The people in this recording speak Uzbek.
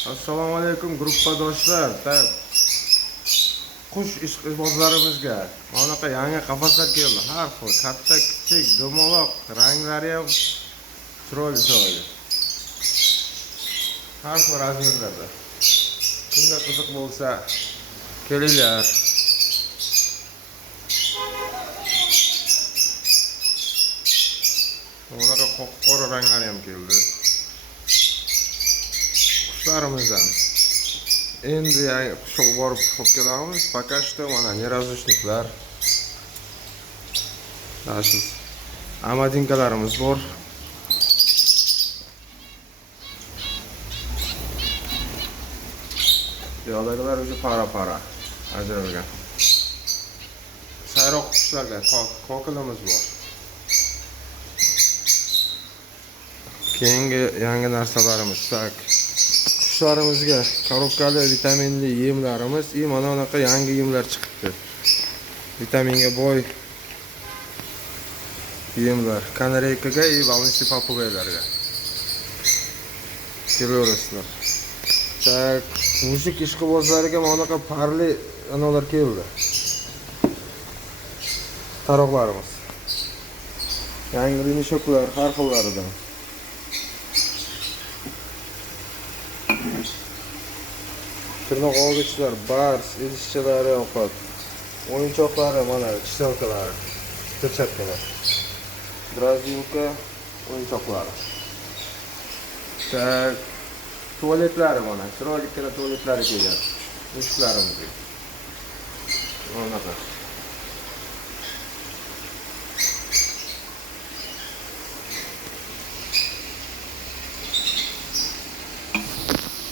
Assalomu alaykum gruppadoshlar. Qush ishqibozlarimizga bunaqa yangi qafaslar keldi. Har xil, katta, kichik, dumaloq, ranglari ham chiroyli. Har xil razmerlarda. Kimga qiziq bo'lsa, kelinglar. Bunaqa qop-qora ranglari ham keldi. Qushlarimizdan endi qushga borib olib kelamiz. Пока что mana неразлучниклар. Dashiz amadinkalarimiz bor. Yo'ldagilar o'zi para ajralgan. Sayroq qushlarga kokilimiz bor. Keyingi yangi narsalarimiz qushlarimizga korobkali vitaminli yemlarimiz, mana bunaqa yangi yemlar chiqibdi. Vitaminga boy yemlar. Kanareykaga va balonli papugaylarga. Ko'rasizlar. Mushuk ishqibozlariga mana bunaqa parli anolar keldi. Taroqlarimiz. Yangi rinishoklar har xillaridan. Tirnoq olgichlar, bars, idishchalari ovqat. O'yinchoqlari mana chiselkalari, perchatkalar. Drazilka o'yinchoqlari. Tuvaletlari mana, chiroyli tuvaletlar kelgan. Mushuklarimiz. Bunaqa.